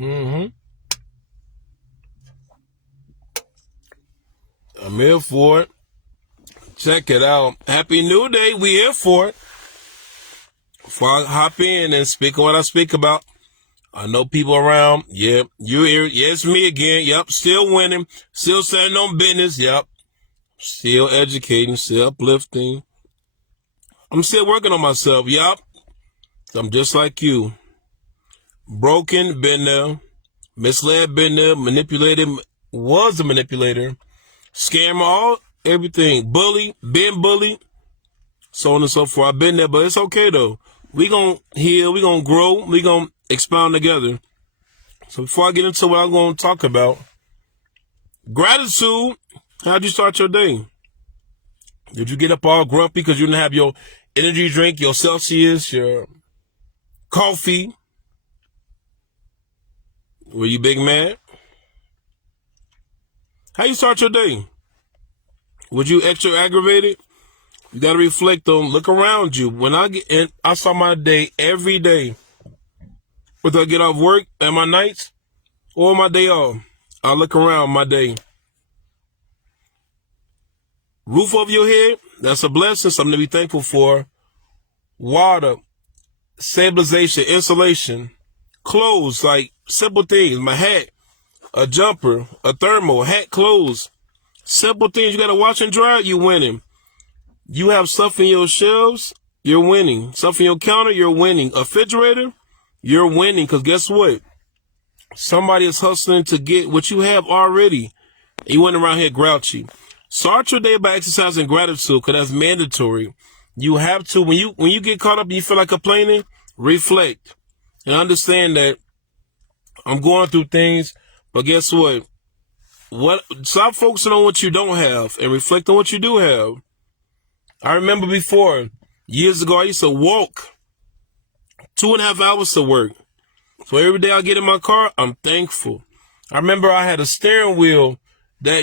I'm here for it. Check it out. Happy New Day. We here for it. Before I hop in and speak on what I speak about, I know people around. Yep, you here. Yeah, it's me again. Yep, still winning. Still standing on business. Yep. Still educating. Still uplifting. I'm still working on myself. Yep. I'm just like you. Broken, been there. Misled, been there. Manipulated, was a manipulator. Scammer, everything. Bully, been bullied. So on and so forth. I've been there, but it's okay though. We gonna heal, we gonna grow, we gonna expound together. So before I get into what I'm gonna talk about, gratitude. How'd you start your day? Did you get up all grumpy because you didn't have your energy drink, your Celsius, your coffee? Were you big mad? How you start your day? Was you extra aggravated? You got to reflect on, look around you. When I get in, I start my day every day. Whether I get off work at my nights or my day off, I look around my day. Roof over your head, that's a blessing, something to be thankful for. Water, stabilization, insulation, clothes, like simple things. My hat, a jumper, a thermal, hat, clothes. Simple things you got to wash and dry, you winning. You have stuff in your shelves, you're winning. Stuff in your counter, you're winning. A refrigerator, you're winning. Because guess what? Somebody is hustling to get what you have already. You went around here grouchy. Start your day by exercising gratitude, because that's mandatory. You have to. When you get caught up and you feel like complaining, reflect. And understand that I'm going through things, but guess what? Stop focusing on what you don't have and reflect on what you do have. I remember before, years ago, I used to walk 2.5 hours to work. So every day I get in my car, I'm thankful. I remember I had a steering wheel that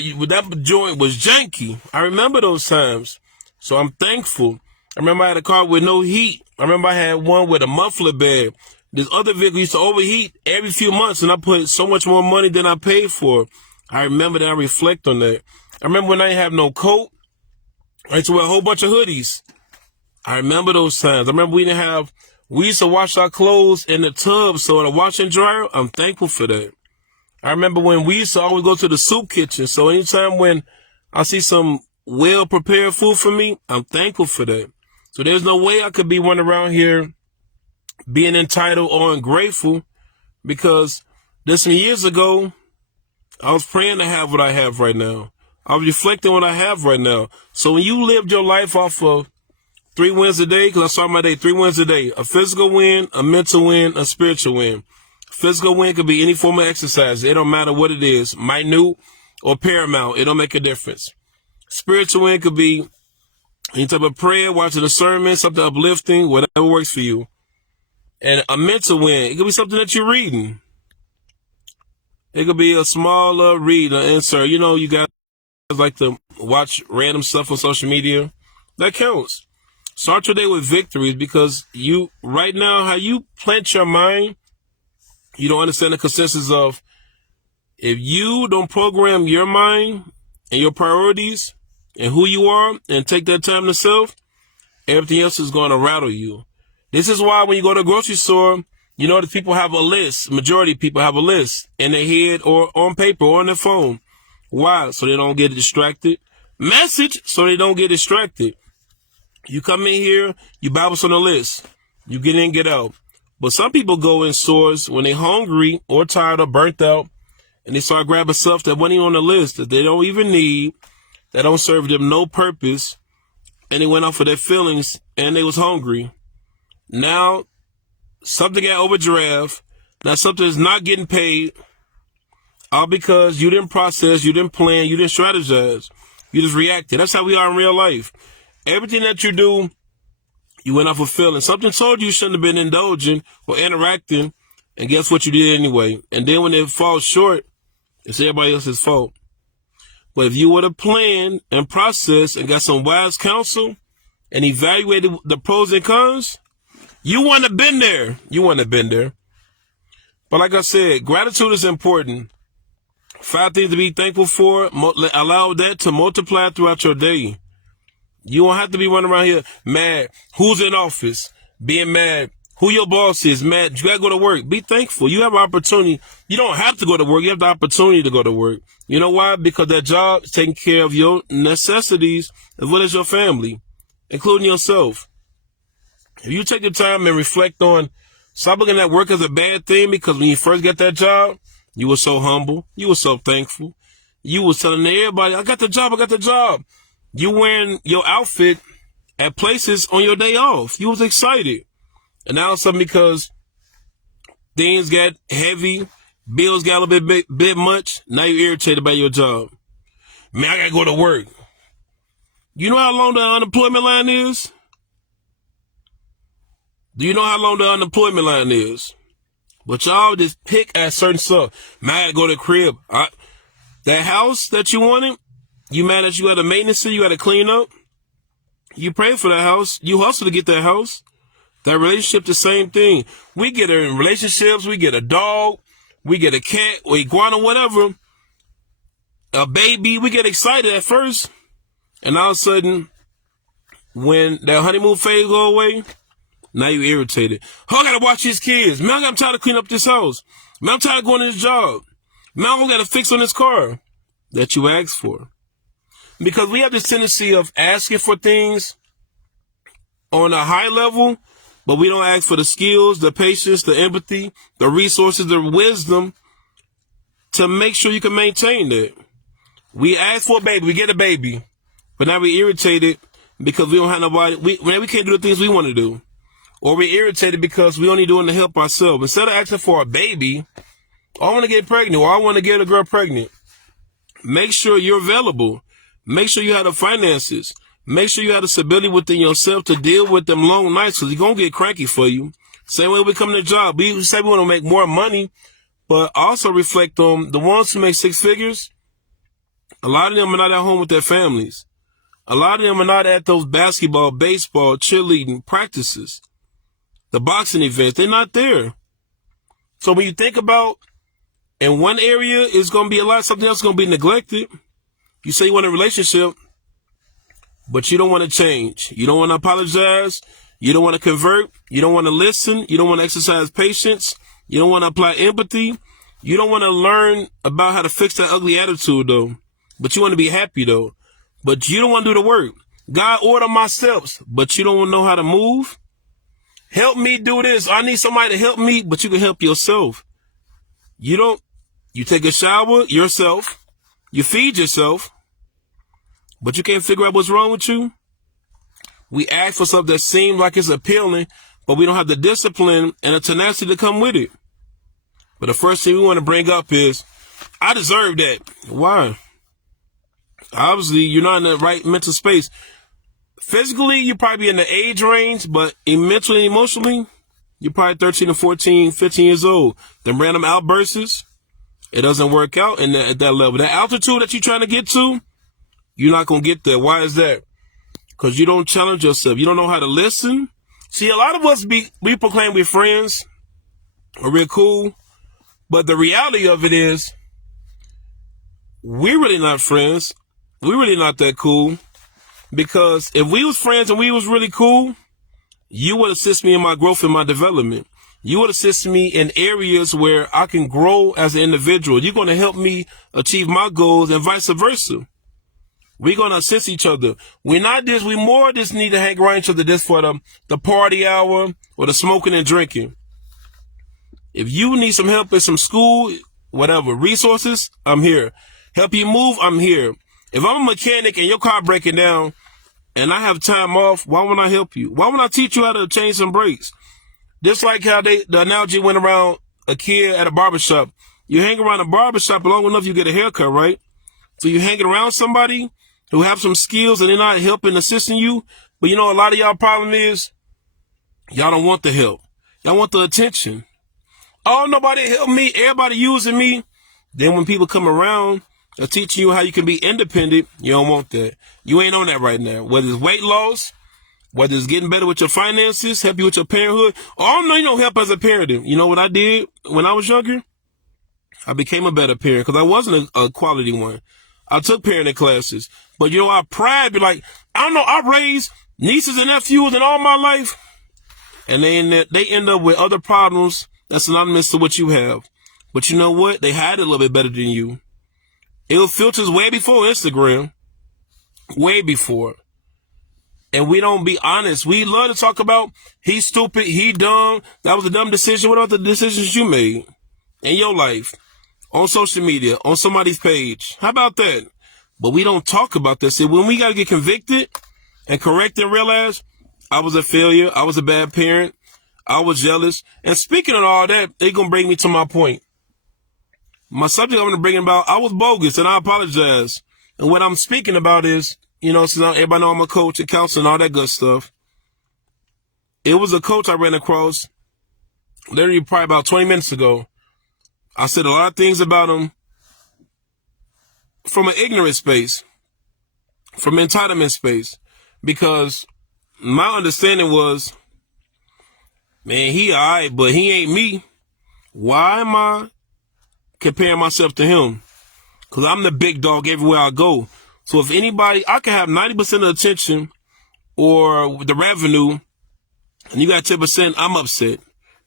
joint was janky. I remember those times. So I'm thankful. I remember I had a car with no heat. I remember I had one with a muffler bed. This other vehicle used to overheat every few months, and I put so much more money than I paid for. I remember that. I reflect on that. I remember when I didn't have no coat. I used to wear a whole bunch of hoodies. I remember those times. I remember we used to wash our clothes in the tub, so in a wash and dryer, I'm thankful for that. I remember when we used to always go to the soup kitchen, so anytime when I see some well-prepared food for me, I'm thankful for that. So there's no way I could be running around here being entitled or ungrateful, because there's some years ago, I was praying to have what I have right now. I was reflecting on what I have right now. So when you lived your life off of 3 wins a day, because I start my day 3 wins a day, a physical win, a mental win, a spiritual win. Physical win could be any form of exercise. It don't matter what it is, minute or paramount. It don't make a difference. Spiritual win could be any type of prayer, watching a sermon, something uplifting, whatever works for you. And a mental win, it could be something that you're reading. It could be a small read, an insert. You know, you guys like to watch random stuff on social media. That counts. Start your day with victories, because right now, how you plant your mind, you don't understand the consensus of, if you don't program your mind and your priorities and who you are and take that time to self, everything else is going to rattle you. This is why when you go to a grocery store, you know that people have a list. Majority of people have a list in their head or on paper or on their phone. Why? So they don't get distracted. Message, so they don't get distracted. You come in here, you buy what's on the list. You get in, get out. But some people go in stores when they're hungry or tired or burnt out, and they start grabbing stuff that wasn't even on the list, that they don't even need, that don't serve them no purpose, and they went off of their feelings, and they was hungry. Now, something got overdraft. Now, something is not getting paid, all because you didn't process, you didn't plan, you didn't strategize. You just reacted. That's how we are in real life. Everything that you do, you went off of feeling. Something told you shouldn't have been indulging or interacting, and guess what you did anyway? And then when it falls short, it's everybody else's fault. But if you would have planned and processed and got some wise counsel and evaluated the pros and cons, you wouldn't have been there. You wouldn't have been there. But like I said, gratitude is important. 5 things to be thankful for. Allow that to multiply throughout your day. You don't have to be running around here mad. Who's in office? Being mad. Who your boss is? Mad. You gotta go to work. Be thankful. You have an opportunity. You don't have to go to work. You have the opportunity to go to work. You know why? Because that job is taking care of your necessities as well as your family, including yourself. If you take the time and reflect on, stop looking at work as a bad thing, because when you first got that job, you were so humble. You were so thankful. You was telling everybody, I got the job. I got the job. You wearing your outfit at places on your day off. You was excited. And now something, because things got heavy, bills got a little bit much, now you're irritated by your job. Man, I gotta go to work. You know how long the unemployment line is? Do you know how long the unemployment line is? But y'all just pick at certain stuff. Man, I gotta go to the crib. That house that you wanted, you mad that you had to maintenance it, you had to clean up. You pray for that house. You hustle to get that house. That relationship, the same thing. We get in relationships, we get a dog, we get a cat, or iguana, whatever, a baby, we get excited at first. And all of a sudden, when that honeymoon phase go away, now you irritated. Oh, I gotta watch these kids. Man, I'm trying to clean up this house. Man, I'm trying to go on this job. Man, I gotta fix on this car that you asked for. Because we have this tendency of asking for things on a high level, but we don't ask for the skills, the patience, the empathy, the resources, the wisdom to make sure you can maintain that. We ask for a baby, we get a baby, but now we're irritated because we don't have nobody. We can't do the things we want to do. Or we're irritated because we only doing to help ourselves. Instead of asking for a baby, I want to get pregnant, or I want to get a girl pregnant. Make sure you're available. Make sure you have the finances. Make sure you have the stability within yourself to deal with them long nights, because you're going to get cranky for you. Same way we come to the job. We say we want to make more money, but also reflect on the ones who make 6 figures. A lot of them are not at home with their families. A lot of them are not at those basketball, baseball, cheerleading practices, the boxing events. They're not there. So when you think about, in one area is going to be a lot, something else is going to be neglected. You say you want a relationship, but you don't want to change. You don't want to apologize. You don't want to convert. You don't want to listen. You don't want to exercise patience. You don't want to apply empathy. You don't want to learn about how to fix that ugly attitude, though. But you want to be happy, though. But you don't want to do the work. God, order my steps, but you don't know how to move. Help me do this. I need somebody to help me, but you can help yourself. You take a shower yourself. You feed yourself. But you can't figure out what's wrong with you. We ask for something that seems like it's appealing, but we don't have the discipline and the tenacity to come with it. But the first thing we want to bring up is, I deserve that. Why? Obviously, you're not in the right mental space. Physically, you're probably in the age range, but mentally and emotionally, you're probably 13 or 14, 15 years old. Them random outbursts, it doesn't work out at that level. That altitude that you're trying to get to, you're not going to get there. Why is that? Because you don't challenge yourself. You don't know how to listen. See, a lot of us, we proclaim we're friends or we're cool. But the reality of it is, we're really not friends. We're really not that cool. Because if we was friends and we was really cool, you would assist me in my growth and my development. You would assist me in areas where I can grow as an individual. You're going to help me achieve my goals and vice versa. We're going to assist each other. We more just need to hang around each other just for the party hour or the smoking and drinking. If you need some help in some school, whatever, resources, I'm here. Help you move, I'm here. If I'm a mechanic and your car breaking down and I have time off, why wouldn't I help you? Why wouldn't I teach you how to change some brakes? Just like how the analogy went around a kid at a barbershop. You hang around a barbershop long enough, you get a haircut, right? So you hanging around somebody who have some skills and they're not helping, assisting you. But you know, a lot of y'all problem is y'all don't want the help. Y'all want the attention. Oh, nobody help me. Everybody using me. Then when people come around and teaching you how you can be independent, you don't want that. You ain't on that right now. Whether it's weight loss, Whether it's getting better with your finances, help you with your parenthood. Oh, no, you don't help as a parent. You know what I did when I was younger? I became a better parent because I wasn't a quality one. I took parenting classes. But, you know, I pride, be like, I don't know, I raised nieces and nephews in all my life. And they end up with other problems that's synonymous to what you have. But you know what? They had it a little bit better than you. It was filters way before Instagram. Way before. And we don't be honest. We love to talk about he's stupid, he dumb, that was a dumb decision. What about the decisions you made in your life? On social media, on somebody's page. How about that? But we don't talk about this. See, when we got to get convicted and correct and realize I was a failure, I was a bad parent, I was jealous. And speaking of all that, they're going to bring me to my point. My subject I'm going to bring about, I was bogus and I apologize. And what I'm speaking about is, you know, since everybody know I'm a coach and counselor and all that good stuff. It was a coach I ran across literally probably about 20 minutes ago. I said a lot of things about him from an ignorant space, from entitlement space, because my understanding was, man, he all right, but he ain't me. Why am I comparing myself to him? Because I'm the big dog everywhere I go. So if anybody, I can have 90% of the attention or the revenue, and you got 10%, I'm upset.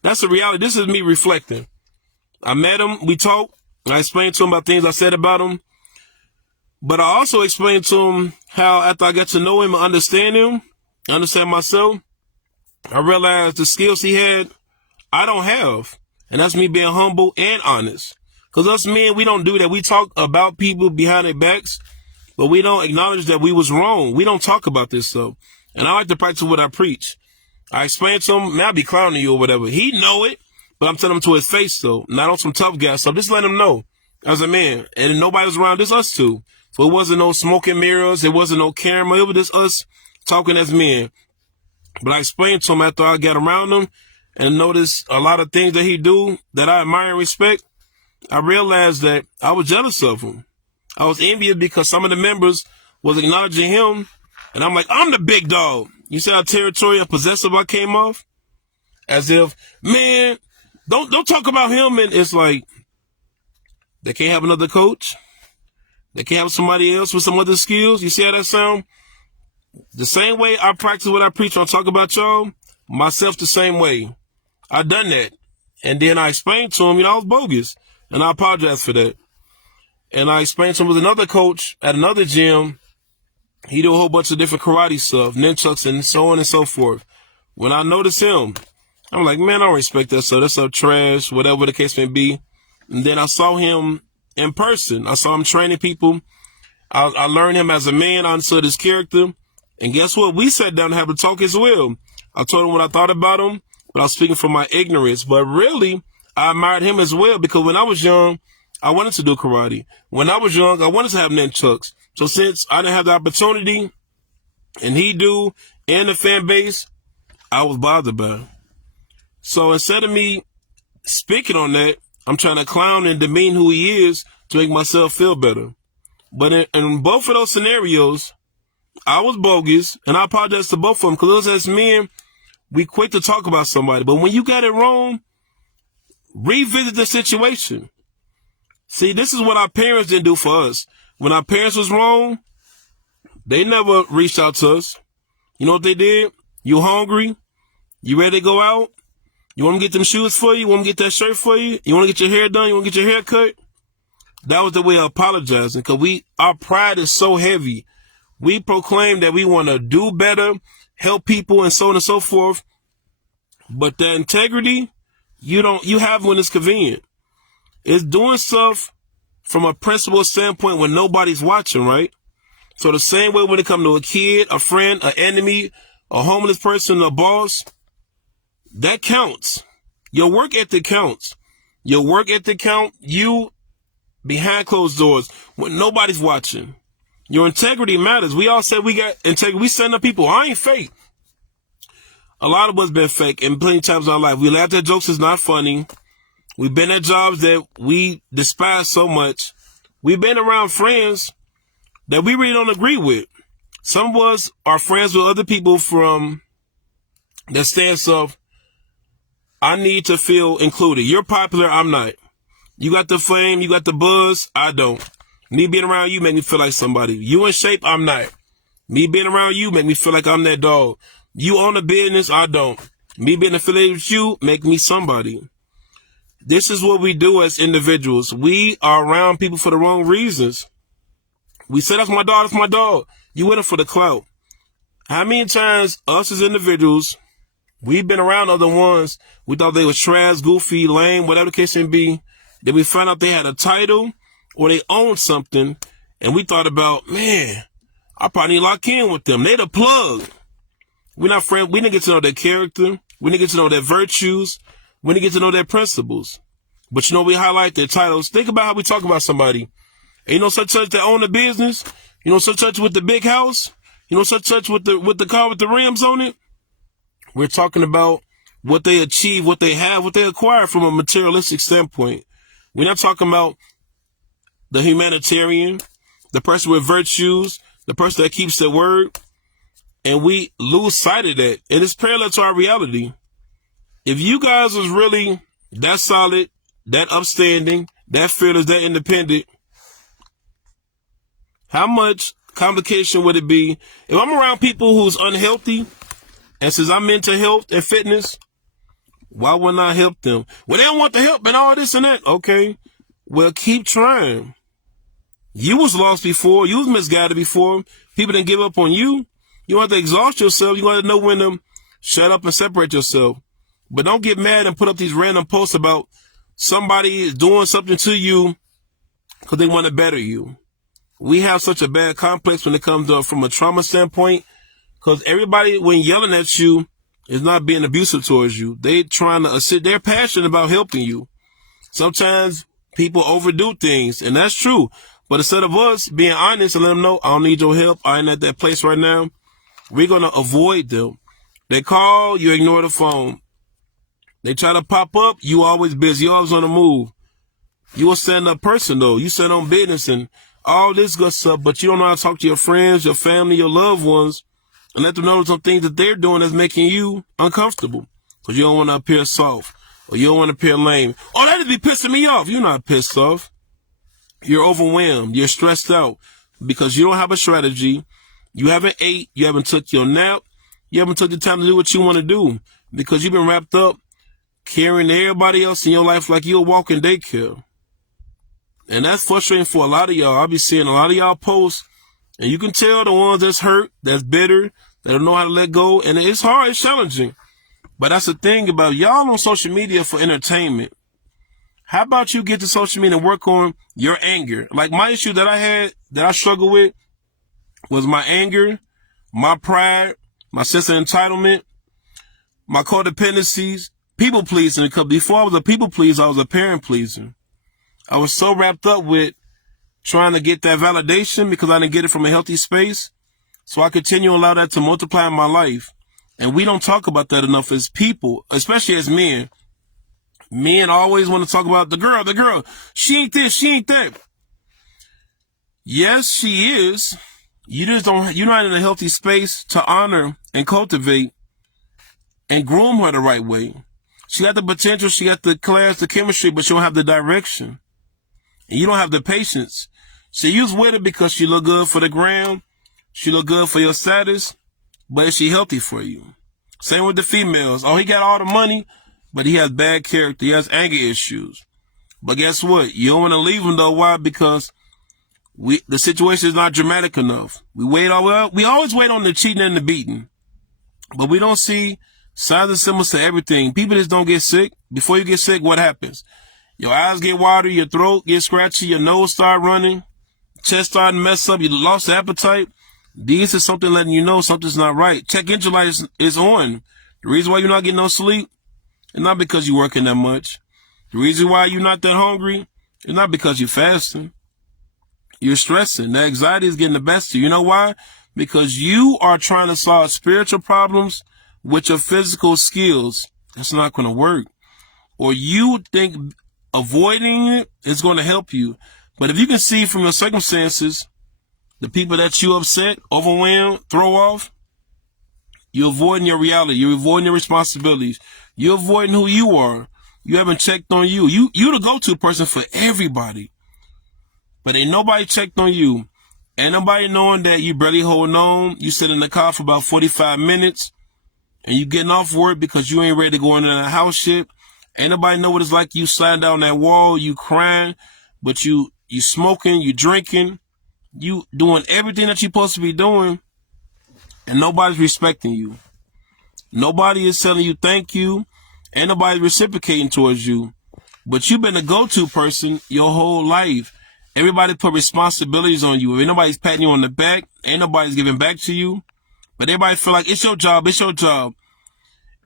That's the reality. This is me reflecting. I met him, we talked, I explained to him about things I said about him. But I also explained to him how after I got to know him and understand myself, I realized the skills he had, I don't have. And that's me being humble and honest. Because us men, we don't do that. We talk about people behind their backs, but we don't acknowledge that we was wrong. We don't talk about this stuff. And I like to practice what I preach. I explained to him, man, I be clowning you or whatever. He know it, but I'm telling him to his face though, not on some tough guy stuff. Just let him know as a man. And nobody was around, just us two. So it wasn't no smoke and mirrors. It wasn't no camera. It was just us talking as men. But I explained to him after I got around him and noticed a lot of things that he do that I admire and respect. I realized that I was jealous of him. I was envious because some of the members was acknowledging him. And I'm like, I'm the big dog. You see how territorial and possessive I came off? As if, man, don't talk about him. And it's like, they can't have another coach. They can't have somebody else with some other skills. You see how that sound? The same way I practice what I preach on talk about y'all, myself the same way. I done that. And then I explained to him, you know, I was bogus. And I apologize for that. And I explained to him with another coach at another gym. He do a whole bunch of different karate stuff, nunchucks and so on and so forth. When I noticed him, I'm like, man, I don't respect that stuff. That's so trash, whatever the case may be. And then I saw him in person. I saw him training people. I learned him as a man. I understood his character. And guess what? We sat down and had a talk as well. I told him what I thought about him, but I was speaking from my ignorance. But really, I admired him as well because when I was young, I wanted to do karate. When I was young, I wanted to have nunchucks. So since I didn't have the opportunity, and he do, and the fan base, I was bothered by it. So instead of me speaking on that, I'm trying to clown and demean who he is to make myself feel better. But in both of those scenarios, I was bogus, and I apologize to both of them because as men, we quick to talk about somebody. But when you got it wrong, revisit the situation. See, this is what our parents didn't do for us. When our parents was wrong, they never reached out to us. You know what they did? You hungry? You ready to go out? You want to get them shoes for you? You want to get that shirt for you? You want to get your hair done? You want to get your hair cut? That was the way of apologizing because our pride is so heavy. We proclaim that we want to do better, help people and so on and so forth. But the integrity, you have when it's convenient. It's doing stuff from a principle standpoint when nobody's watching, right? So the same way when it comes to a kid, a friend, an enemy, a homeless person, a boss, that counts. Your work ethic counts. Your work ethic count, you behind closed doors when nobody's watching. Your integrity matters. We all said we got integrity. We send up people. I ain't fake. A lot of us been fake and plenty of times in our life. We laugh at jokes. It's not funny. We've been at jobs that we despise so much. We've been around friends that we really don't agree with. Some of us are friends with other people from the stance of, I need to feel included. You're popular, I'm not. You got the fame, you got the buzz, I don't. Me being around you make me feel like somebody. You in shape, I'm not. Me being around you make me feel like I'm that dog. You own a business, I don't. Me being affiliated with you make me somebody. This is what we do as individuals. We are around people for the wrong reasons. We say, that's my dog, that's my dog. You with him for the clout. How many times us as individuals, we've been around other ones, we thought they was trash, goofy, lame, whatever the case may be. Then we found out they had a title or they owned something, and we thought about, man, I probably need to lock in with them. They the plug. We're not friends. We didn't get to know their character. We didn't get to know their virtues. We didn't get to know their principles. But we highlight their titles. Think about how we talk about somebody. And such that own a business. Such with the big house. Such with the car with the rims on it. We're talking about what they achieve, what they have, what they acquire from a materialistic standpoint. We're not talking about the humanitarian, the person with virtues, the person that keeps their word. And we lose sight of that. And it's parallel to our reality. If you guys was really that solid, that upstanding, that fearless, that independent, how much complication would it be if I'm around people who's unhealthy, and since I'm into health and fitness, why wouldn't I help them? Well, they don't want the help and all this and that. Okay, well, keep trying. You was lost before. You was misguided before. People didn't give up on you. You don't have to exhaust yourself. You got to know when to shut up and separate yourself. But don't get mad and put up these random posts about somebody doing something to you because they want to better you. We have such a bad complex when it comes to from a trauma standpoint, because everybody, when yelling at you, is not being abusive towards you. They trying to assist. They're passionate about helping you. Sometimes people overdo things, and that's true. But instead of us being honest and let them know, I don't need your help, I ain't at that place right now, we're going to avoid them. They call, you ignore the phone. They try to pop up, you always busy, you always on the move. You a stand-up person, though. You stand on business and all this good stuff, but you don't know how to talk to your friends, your family, your loved ones, and let them know some things that they're doing that's making you uncomfortable. Because you don't want to appear soft, or you don't want to appear lame. Oh, that'd be pissing me off. You're not pissed off. You're overwhelmed. You're stressed out because you don't have a strategy. You haven't ate. You haven't took your nap. You haven't took the time to do what you want to do because you've been wrapped up carrying everybody else in your life like you're a walking daycare. And that's frustrating for a lot of y'all. I'll be seeing a lot of y'all posts, and you can tell the ones that's hurt, that's bitter, that don't know how to let go. And it's hard, it's challenging. But that's the thing about y'all on social media for entertainment. How about you get to social media and work on your anger? Like my issue that I had, that I struggled with, was my anger, my pride, my sense of entitlement, my codependencies, people pleasing. Because before I was a people pleaser, I was a parent pleaser. I was so wrapped up with trying to get that validation because I didn't get it from a healthy space. So I continue to allow that to multiply in my life. And we don't talk about that enough as people, especially as men. Men always want to talk about the girl. She ain't this, she ain't that. Yes, she is. You're not in a healthy space to honor and cultivate and groom her the right way. She got the potential, she got the class, the chemistry, but she don't have the direction. And you don't have the patience. So you was with her because she look good for the gram. She look good for your status. But is she healthy for you? Same with the females. Oh, he got all the money, but he has bad character. He has anger issues. But guess what? You don't want to leave him though. Why? Because the situation is not dramatic enough. We always wait on the cheating and the beating. But we don't see signs and symbols to everything. People just don't get sick. Before you get sick, what happens? Your eyes get watery, your throat gets scratchy, your nose start running, chest starting to mess up, you lost appetite. These is something letting you know something's not right. Check engine light is on. The reason why you're not getting no sleep is not because you're working that much. The reason why you're not that hungry is not because you're fasting. You're stressing. The anxiety is getting the best of you. You know why? Because you are trying to solve spiritual problems with your physical skills. That's not going to work. Or you think avoiding it is going to help you. But if you can see from your circumstances the people that you upset, overwhelm, throw off, you're avoiding your reality. You're avoiding your responsibilities. You're avoiding who you are. You haven't checked on you. You the go-to person for everybody. But ain't nobody checked on you. Ain't nobody knowing that you barely holding on. You sit in the car for about 45 minutes and you getting off work because you ain't ready to go into the house shit. Ain't nobody know what it's like. You sliding down that wall, you crying, but you smoking, you drinking, you doing everything that you're supposed to be doing, and nobody's respecting you. Nobody is telling you thank you. Ain't nobody reciprocating towards you. But you've been a go-to person your whole life. Everybody put responsibilities on you. Ain't nobody's patting you on the back. Ain't nobody's giving back to you. But everybody feel like it's your job, it's your job.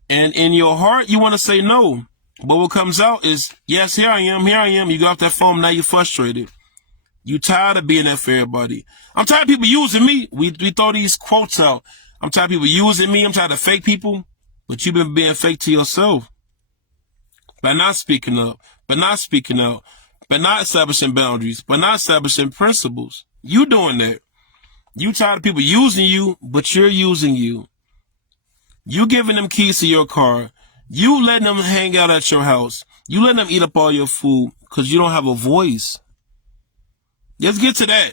And in your heart, you want to say no. But what comes out is, yes, here I am. You get off that phone, now you're frustrated. You tired of being there for everybody. I'm tired of people using me. We throw these quotes out. I'm tired of people using me. I'm tired of fake people. But you've been being fake to yourself. By not speaking up. By not speaking out. By not establishing boundaries. By not establishing principles. You doing that. You tired of people using you, but you're using you. You giving them keys to your car. You letting them hang out at your house. You letting them eat up all your food because you don't have a voice. Let's get to that.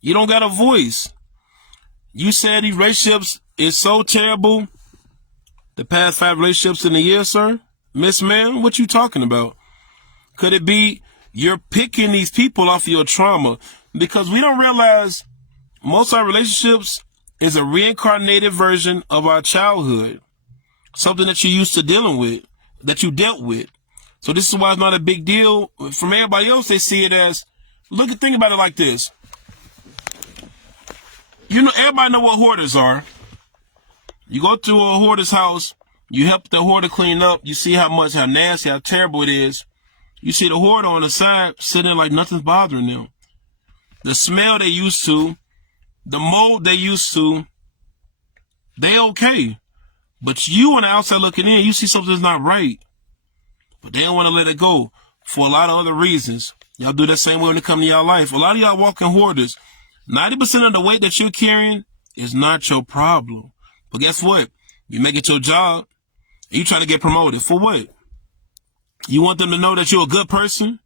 You don't got a voice. You said these relationships is so terrible. The past 5 relationships in a year, sir? Miss Ma'am, what you talking about? Could it be you're picking these people off of your trauma? Because we don't realize most of our relationships is a reincarnated version of our childhood. Something that you're used to dealing with, that you dealt with. So this is why it's not a big deal. From everybody else, they see it as, think about it like this. You know, everybody know what hoarders are. You go to a hoarder's house, you help the hoarder clean up, you see how nasty, how terrible it is. You see the hoarder on the side sitting like nothing's bothering them. The smell they used to, the mold they used to, they okay. But you on the outside looking in, you see something's not right. But they don't want to let it go for a lot of other reasons. Y'all do that same way when it comes to y'all life. A lot of y'all walking hoarders. 90% of the weight that you're carrying is not your problem. But guess what? You make it your job, and you try to get promoted. For what? You want them to know that you're a good person?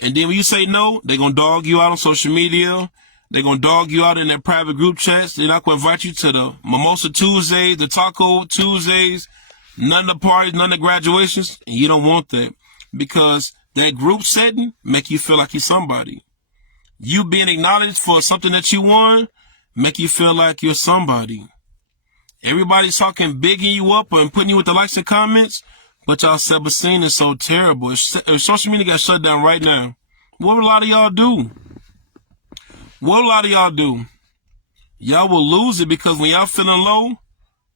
And then when you say no, they're going to dog you out on social media. They're going to dog you out in their private group chats. They're not going to invite you to the Mimosa Tuesdays, the Taco Tuesdays, none of the parties, none of the graduations. And you don't want that because that group setting make you feel like you're somebody. You being acknowledged for something that you won make you feel like you're somebody. Everybody's talking, bigging you up and putting you with the likes and comments, but y'all self-esteem is so terrible. If social media got shut down right now, what would a lot of y'all do? What a lot of y'all do? Y'all will lose it because when y'all feeling low,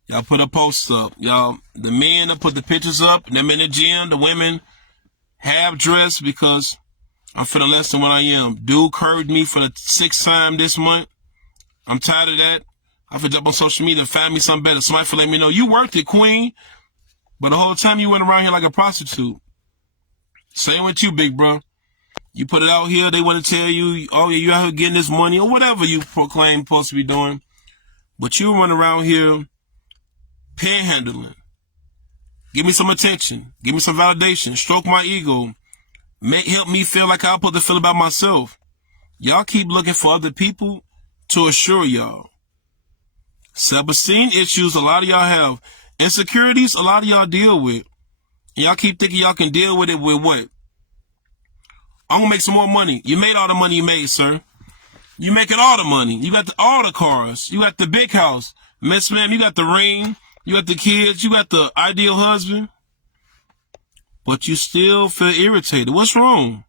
y'all put a post up. Y'all, the men that put the pictures up, them in the gym, the women half dressed because I'm feeling less than what I am. Dude curved me for the 6th time this month. I'm tired of that. I have to jump on social media and find me something better. Somebody for let me know, you worked it, queen. But the whole time you went around here like a prostitute. Same with you, big bro. You put it out here, they want to tell you, oh, you out here getting this money or whatever you proclaim supposed to be doing. But you run around here panhandling. Give me some attention. Give me some validation. Stroke my ego. Help me feel like I'm supposed to feel about myself. Y'all keep looking for other people to assure y'all. Self-esteem issues a lot of y'all have. Insecurities a lot of y'all deal with. And y'all keep thinking y'all can deal with it with what? I'm gonna make some more money. You made all the money you made, sir. You making all the money. You got all the cars. You got the big house. Miss Ma'am, you got the ring. You got the kids. You got the ideal husband. But you still feel irritated. What's wrong?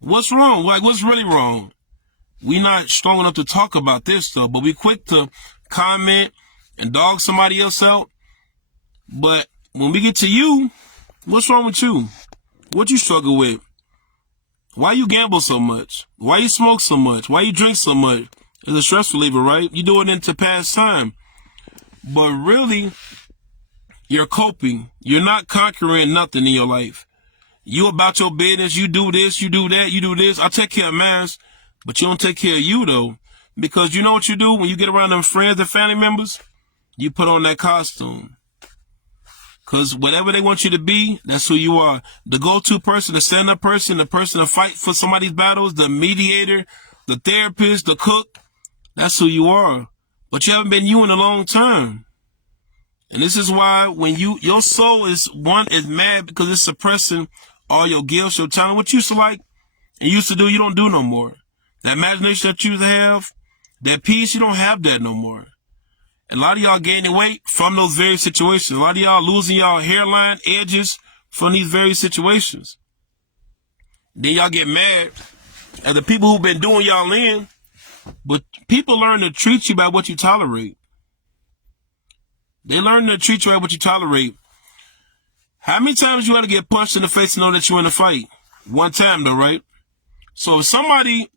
What's wrong? Like, what's really wrong? We not strong enough to talk about this stuff, but we quick to comment and dog somebody else out. But when we get to you, what's wrong with you? What you struggle with? Why you gamble so much? Why you smoke so much? Why you drink so much? It's a stress reliever, right? You do it into past time. But really, you're coping. You're not conquering nothing in your life. You about your business. You do this, you do that, you do this. I take care of mine. But you don't take care of you, though. Because you know what you do when you get around them friends and family members? You put on that costume. Because whatever they want you to be, that's who you are. The go-to person, the stand-up person, the person to fight for somebody's battles, the mediator, the therapist, the cook, that's who you are. But you haven't been you in a long time. And this is why when your soul is mad because it's suppressing all your gifts, your talent, what you used to like and used to do, you don't do no more. That imagination that you used to have, that peace, you don't have that no more. And a lot of y'all gaining weight from those very situations. A lot of y'all losing y'all hairline edges from these very situations. Then y'all get mad at the people who've been doing y'all in. But people learn to treat you by what you tolerate. They learn to treat you by what you tolerate. How many times you got to get punched in the face to know that you're in a fight? One time though, right? So if somebody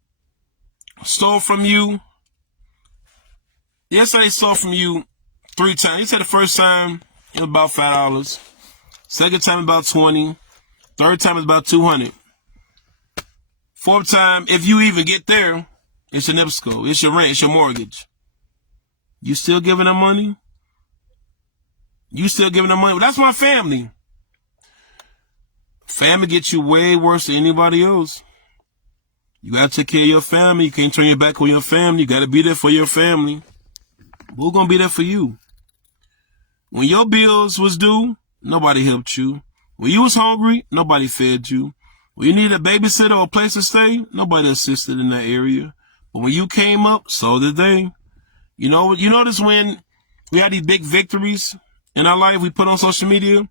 stole from you, yes, I stole from you 3 times. He said the first time it was about $5. Second time about 20. Third time is about 200. Fourth time, if you even get there, it's your NIPSCO, it's your rent, it's your mortgage. You still giving them money? You still giving them money? Well, that's my family. Family gets you way worse than anybody else. You gotta take care of your family. You can't turn your back on your family. You gotta be there for your family. Who's gonna be there for you? When your bills was due, nobody helped you. When you was hungry, nobody fed you. When you needed a babysitter or a place to stay, nobody assisted in that area. But when you came up, so did they. You notice when we had these big victories in our life, we put on social media,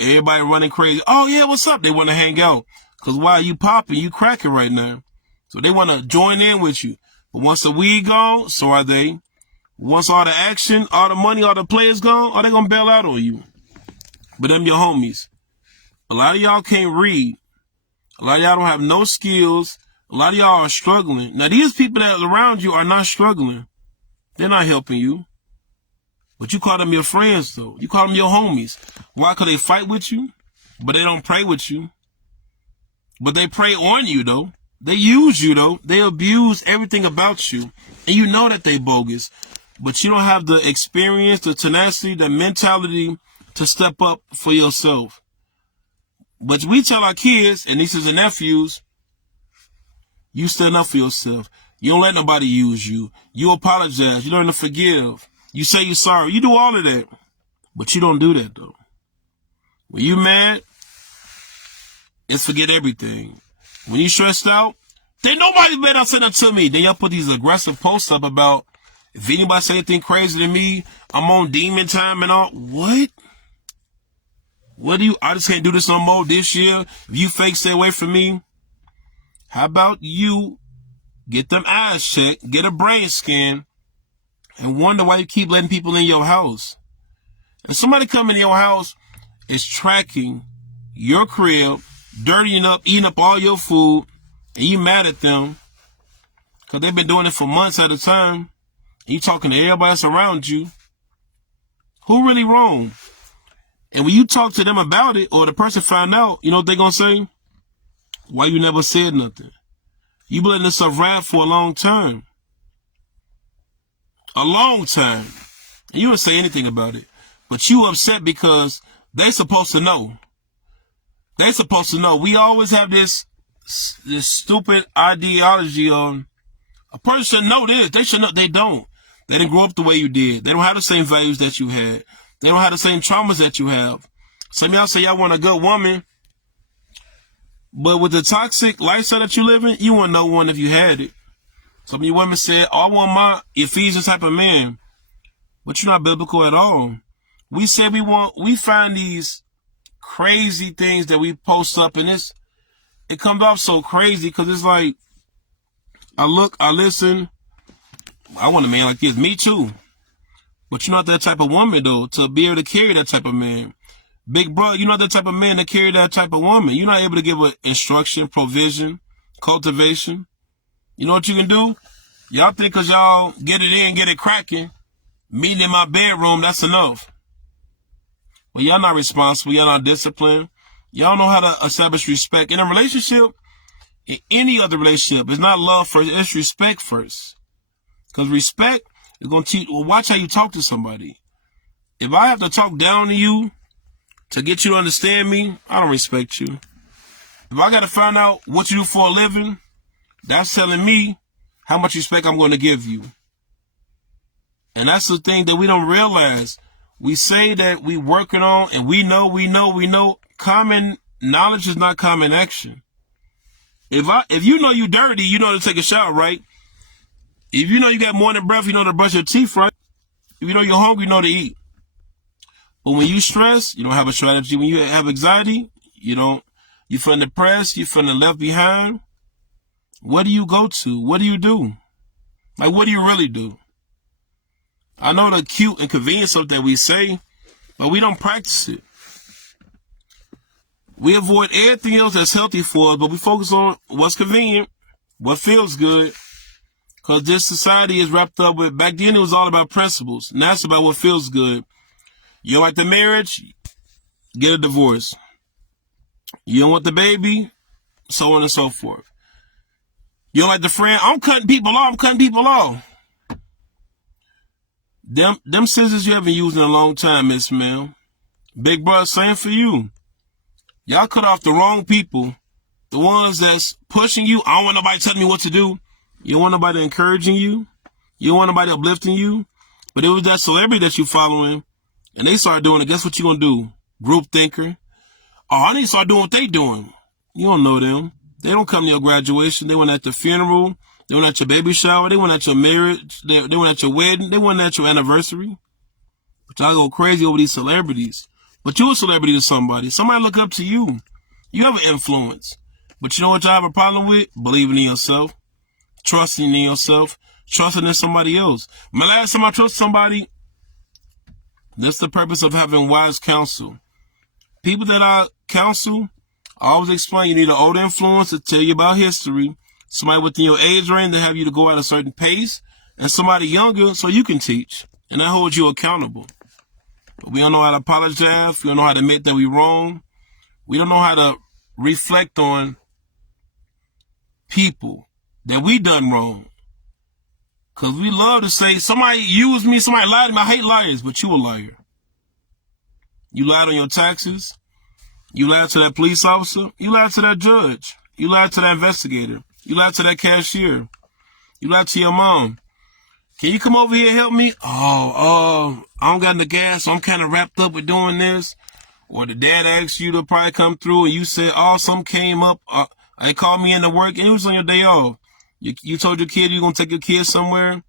everybody running crazy. Oh yeah, what's up? They want to hang out. Because while you popping, you cracking right now. So they want to join in with you. But once the weed gone, so are they. Once all the action, all the money, all the players gone, are they going to bail out on you? But them your homies. A lot of y'all can't read. A lot of y'all don't have no skills. A lot of y'all are struggling. Now, these people that are around you are not struggling. They're not helping you. But you call them your friends, though. You call them your homies. Why? Because they fight with you, but they don't pray with you. But they prey on you, though. They use you, though. They abuse everything about you. And you know that they bogus. But you don't have the experience, the tenacity, the mentality to step up for yourself. But we tell our kids and nieces and nephews, you stand up for yourself. You don't let nobody use you. You apologize. You learn to forgive. You say you're sorry. You do all of that. But you don't do that, though. When you mad, it's forget everything. When you stressed out, then nobody better say that to me. Then y'all put these aggressive posts up about, if anybody say anything crazy to me, I'm on demon time and all. What? I just can't do this no more this year. If you fake, stay away from me. How about you get them eyes checked, get a brain scan, and wonder why you keep letting people in your house? If somebody come in your house, is tracking your crib, dirtying up, eating up all your food, and you mad at them because they've been doing it for months at a time, and you talking to everybody else around you, who really wrong? And when you talk to them about it, or the person find out, you know what they're going to say? Why you never said nothing? You been letting this stuff ride for a long time. A long time. And you don't say anything about it. But you upset because they supposed to know. They supposed to know. We always have this stupid ideology on a person should know this. They should know. They don't. They didn't grow up the way you did. They don't have the same values that you had. They don't have the same traumas that you have. Some of y'all say y'all want a good woman, but with the toxic lifestyle that you live in, you wouldn't know one if you had it. Some of you women said, oh, I want my Ephesians type of man. But you're not biblical at all. We said we find these crazy things that we post up, and it comes off so crazy because it's like, I look, I listen, I want a man like this. Me too. But you're not that type of woman, though, to be able to carry that type of man. Big bro, you're not that type of man to carry that type of woman. You're not able to give her instruction, provision, cultivation. You know what you can do? Y'all think because y'all get it in, get it cracking, meeting in my bedroom, that's enough. Well, y'all not responsible. Y'all not disciplined. Y'all know how to establish respect. In a relationship, in any other relationship. It's not love first, it's respect first. Because respect is going to teach, well, watch how you talk to somebody. If I have to talk down to you to get you to understand me, I don't respect you. If I got to find out what you do for a living, that's telling me how much respect I'm going to give you. And that's the thing that we don't realize. We say that we working on and we know. Common knowledge is not common action. If you know you dirty, you know to take a shower, right? If you know you got more than breath, you know to brush your teeth, right? If you know you're hungry, you know to eat. But when you stress, you don't have a strategy. When you have anxiety, you feel depressed, you feel left behind. What do you go to? What do you do? Like, what do you really do? I know the cute and convenient stuff that we say, but we don't practice it. We avoid everything else that's healthy for us, but we focus on what's convenient, what feels good. Because this society is wrapped up with, back then it was all about principles. Now it's about what feels good. You don't like the marriage? Get a divorce. You don't want the baby? So on and so forth. You don't like the friend? I'm cutting people off. Them scissors you haven't used in a long time, Miss Mel. Big brother, same for you. Y'all cut off the wrong people. The ones that's pushing you. I don't want nobody telling me what to do. You don't want nobody encouraging you. You don't want nobody uplifting you. But it was that celebrity that you following, and they started doing it. Guess what you gonna do? Group thinker. Oh, I need to start doing what they doing. You don't know them. They don't come to your graduation. They weren't at the funeral. They weren't at your baby shower. They weren't at your marriage. They weren't at your wedding. They weren't at your anniversary. But y'all go crazy over these celebrities. But you're a celebrity to somebody. Somebody look up to you. You have an influence. But you know what y'all have a problem with? Believing in yourself. Trusting in yourself. Trusting in somebody else. My last time I trusted somebody, that's the purpose of having wise counsel. People that I counsel, I always explain you need an older influence to tell you about history. Somebody within your age range to have you to go at a certain pace. And somebody younger so you can teach. And that holds you accountable. But we don't know how to apologize. We don't know how to admit that we're wrong. We don't know how to reflect on people that we done wrong. Because we love to say, somebody used me, somebody lied to me. I hate liars, but you a liar. You lied on your taxes. You lied to that police officer. You lied to that judge. You lied to that investigator. You lied to that cashier. You lied to your mom. Can you come over here and help me? I don't got the gas, so I'm kind of wrapped up with doing this. Or the dad asked you to probably come through and you said, something came up. They called me into work and it was on your day off. You told your kid you're going to take your kid somewhere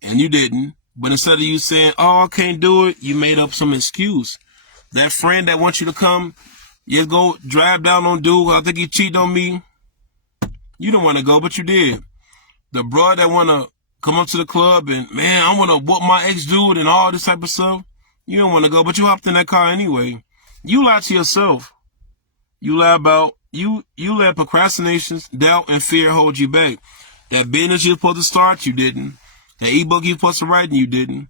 and you didn't. But instead of you saying, I can't do it, you made up some excuse. That friend that wants you to come, you go drive down on dude, I think he cheated on me. You don't want to go, but you did. The bro that want to come up to the club and, man, I want to whoop my ex-dude and all this type of stuff. You don't want to go, but you hopped in that car anyway. You lie to yourself. You lie about, you let procrastinations, doubt, and fear hold you back. That business you're supposed to start, you didn't. That ebook you're supposed to write, and you didn't.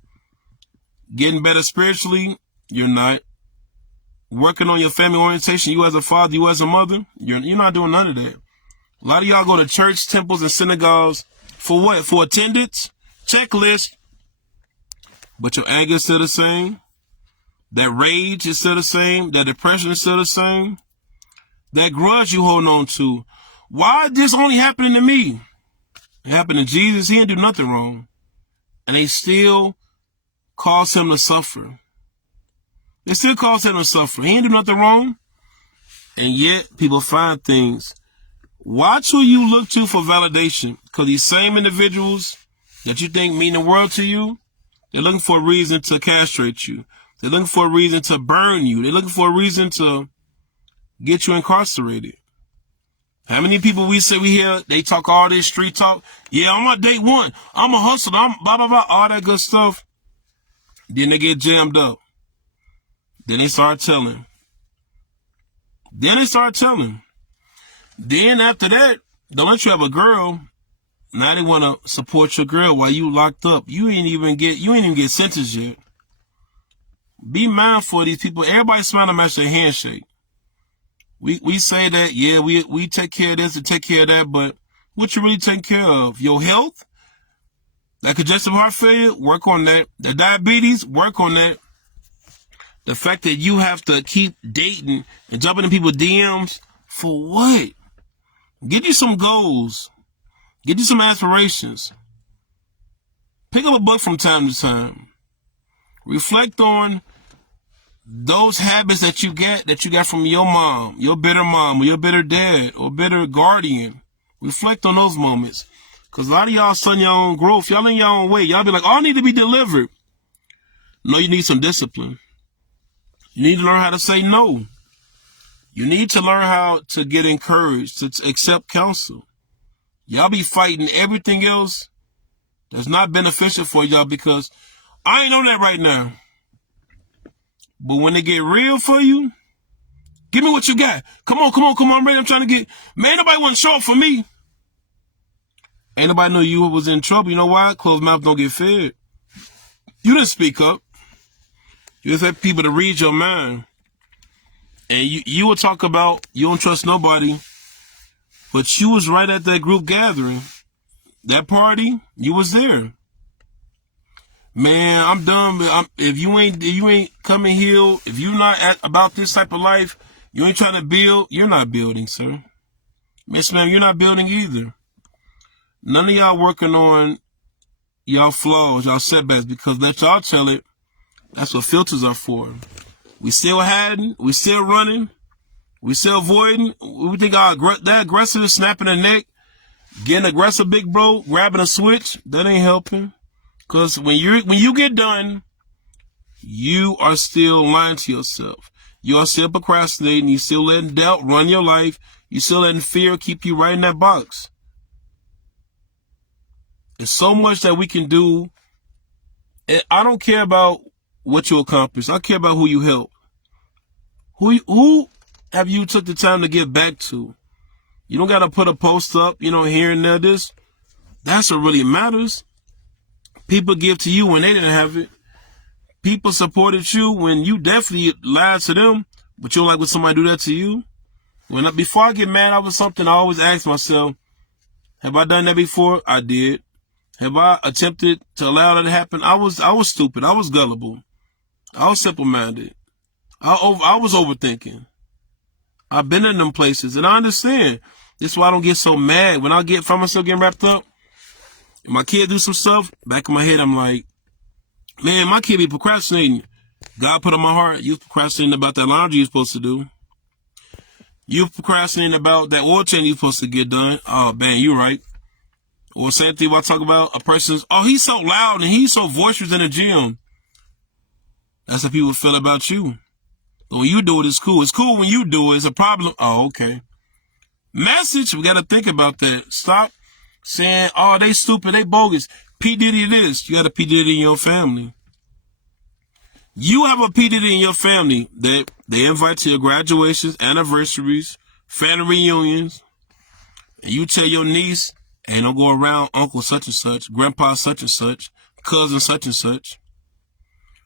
Getting better spiritually, you're not. Working on your family orientation, you as a father, you as a mother, you're not doing none of that. A lot of y'all go to church, temples, and synagogues for what? For attendance? Checklist. But your anger is still the same. That rage is still the same. That depression is still the same. That grudge you hold on to. Why is this only happening to me? It happened to Jesus. He didn't do nothing wrong. And they still cause him to suffer. They still cause him to suffer. He didn't do nothing wrong. And yet people find things. Watch who you look to for validation. Because these same individuals that you think mean the world to you, they're looking for a reason to castrate you. They're looking for a reason to burn you. They're looking for a reason to get you incarcerated. How many people we say we hear, they talk all this street talk? Yeah, I'm on day one. I'm a hustler. I'm blah, blah, blah, all that good stuff. Then they get jammed up. Then they start telling. Then after that, don't let you have a girl. Now they want to support your girl while you locked up. You ain't even get sentenced yet. Be mindful of these people. Everybody smiling to match their handshake. We say that, yeah, we take care of this and take care of that, but what you really take care of? Your health? That congestive heart failure? Work on that. The diabetes? Work on that. The fact that you have to keep dating and jumping in people's DMs, for what? Get you some goals. Get you some aspirations. Pick up a book from time to time. Reflect on those habits that you got from your mom, your bitter mom, or your bitter dad, or bitter guardian. Reflect on those moments. Because a lot of y'all son your own growth. Y'all in your own way. Y'all be like, oh, I need to be delivered. No, you need some discipline. You need to learn how to say no. You need to learn how to get encouraged, to accept counsel. Y'all be fighting everything else that's not beneficial for y'all because I ain't on that right now. But when they get real for you, give me what you got. Come on, I'm ready. I'm trying to get, man, nobody want to show up for me. Ain't nobody knew you was in trouble. You know why? Closed mouth don't get fed. You didn't speak up. You just had people to read your mind. And you will talk about you don't trust nobody, but you was right at that group gathering. That party, you was there. Man, I'm done. If you ain't coming healed, if you're not about this type of life, you ain't trying to build, you're not building, sir. Miss ma'am, you're not building either. None of y'all working on y'all flaws, y'all setbacks, because let y'all tell it, that's what filters are for. We still hiding, we still running, we still avoiding. We think that aggressive is snapping the neck, getting aggressive, big bro, grabbing a switch, that ain't helping. Because when you get done, you are still lying to yourself. You are still procrastinating. You still letting doubt run your life. You still letting fear keep you right in that box. There's so much that we can do. And I don't care about what you accomplish. I care about who you help. Who have you took the time to get back to? You don't got to put a post up, here and there. That's what really matters. People give to you when they didn't have it. People supported you when you definitely lied to them, but you don't like when somebody do that to you. Before I get mad over something, I always ask myself, have I done that before? I did. Have I attempted to allow that to happen? I was stupid. I was gullible. I was simple-minded. I was overthinking. I've been in them places, and I understand. This is why I don't get so mad. When I find myself getting wrapped up, my kid do some stuff, back in my head, I'm like, man, my kid be procrastinating. God put on my heart, you procrastinating about that laundry you're supposed to do. You procrastinating about that oil change you're supposed to get done. Oh, man, you right. Or same thing when I talk about a person's, oh, he's so loud and he's so boisterous in the gym. That's how people feel about you. But when you do it, it's cool. It's cool when you do it. It's a problem. Oh, okay. Message, we got to think about that. Stop saying, oh, they stupid, they bogus. P. Diddy this. You got a P. Diddy in your family. You have a P. Diddy in your family that they invite to your graduations, anniversaries, family reunions. And you tell your niece, hey, don't go around uncle such and such, grandpa such and such, cousin such and such.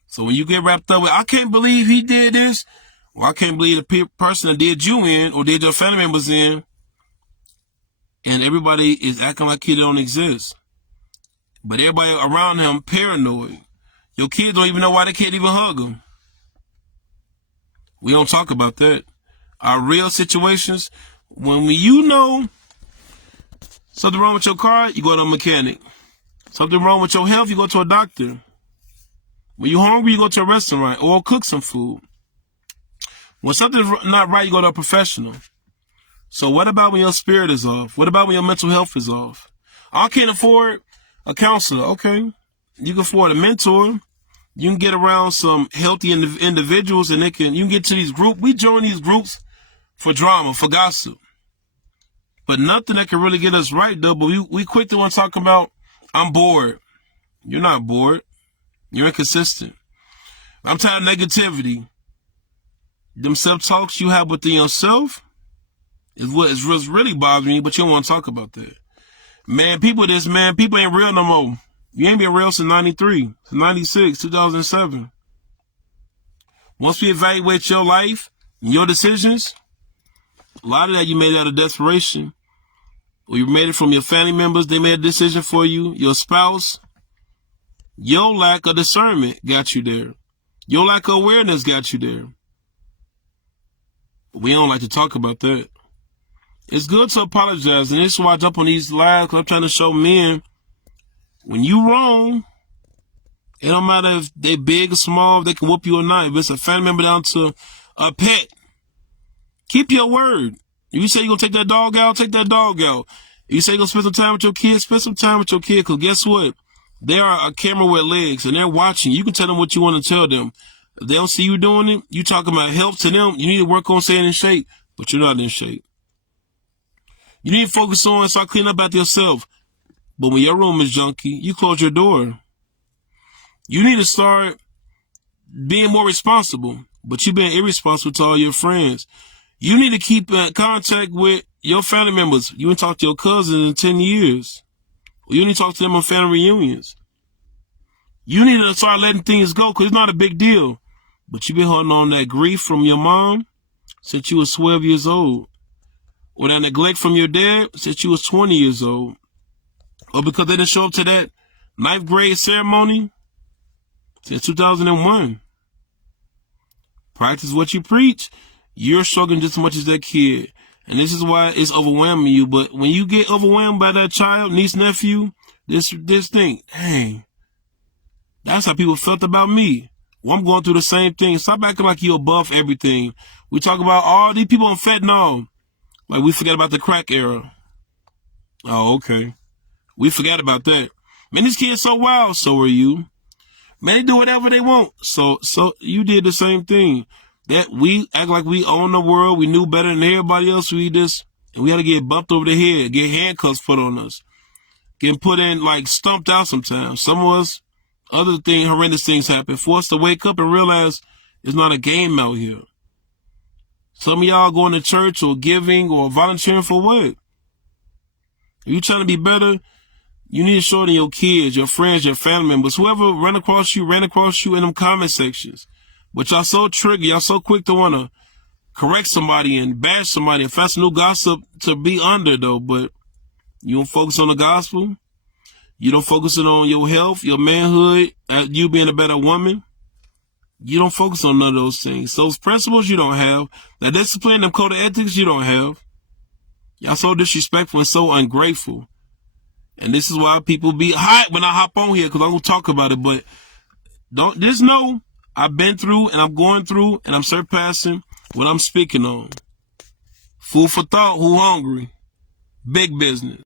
So when you get wrapped up with, I can't believe he did this, or I can't believe the person that did you in, or did your family members in, and everybody is acting like he don't exist. But everybody around him paranoid. Your kids don't even know why they can't even hug him. We don't talk about that. Our real situations, when you know something wrong with your car, you go to a mechanic. Something wrong with your health, you go to a doctor. When you're hungry, you go to a restaurant or cook some food. When something's not right, you go to a professional. So what about when your spirit is off? What about when your mental health is off? I can't afford a counselor. Okay. You can afford a mentor. You can get around some healthy individuals and you can get to these groups. We join these groups for drama, for gossip. But nothing that can really get us right, though. But we quick to want to talk about, I'm bored. You're not bored. You're inconsistent. I'm tired of negativity. Them self-talks you have within yourself is what is really bothering you, but you don't want to talk about that. Man, people ain't real no more. You ain't been real since 93, 96, 2007. Once we evaluate your life and your decisions, A lot of that you made out of desperation. Or you made it from your family members. They made a decision for you. Your spouse. Your lack of discernment got you there. Your lack of awareness got you there. But we don't like to talk about that. It's good to apologize. And this is why I jump on these lives, because I'm trying to show men, when you wrong, it don't matter if they big or small, if they can whoop you or not. If it's a family member down to a pet, keep your word. If you say you're going to take that dog out, take that dog out. If you say you're going to spend some time with your kids, spend some time with your kid. Because guess what? They are a camera with legs, and they're watching. You can tell them what you want to tell them. If they don't see you doing it, you talking about help to them. You need to work on staying in shape, but you're not in shape. You need to focus on start cleaning up after yourself. But when your room is junky, you close your door. You need to start being more responsible, but you've been irresponsible to all your friends. You need to keep in contact with your family members. You ain't talked to your cousins in 10 years. You need to talk to them on family reunions. You need to start letting things go because it's not a big deal. But you've been holding on that grief from your mom since you was 12 years old. Or that neglect from your dad since you was 20 years old. Or because they didn't show up to that 9th grade ceremony since 2001. Practice what you preach. You're struggling just as much as that kid. And this is why it's overwhelming you. But when you get overwhelmed by that child, niece, nephew, this thing, dang, that's how people felt about me. Well, I'm going through the same thing. Stop acting like you're above everything. We talk about all these people on fentanyl. Like we forget about the crack era. Oh, okay. We forgot about that. Man, these kids so wild. So are you. Man, they do whatever they want. So you did the same thing. That we act like we own the world. We knew better than everybody else. And we had to get bumped over the head, get handcuffs put on us, getting put in, like, stumped out sometimes. Some of us, horrendous things happen. For us to wake up and realize it's not a game out here. Some of y'all going to church or giving or volunteering for what? If you trying to be better, you need to show it in your kids, your friends, your family members, whoever ran across you in them comment sections. But y'all so triggered, y'all so quick to want to correct somebody and bash somebody and find some new gossip to be under, though. But you don't focus on the gospel. You don't focus on your health, your manhood, you being a better woman. You don't focus on none of those things. Those principles you don't have. The discipline, them code of ethics you don't have. Y'all so disrespectful and so ungrateful. And this is why people be hot when I hop on here, because I'm going to talk about it. But just know I've been through and I'm going through and I'm surpassing what I'm speaking on. Food for thought, who hungry? Big business.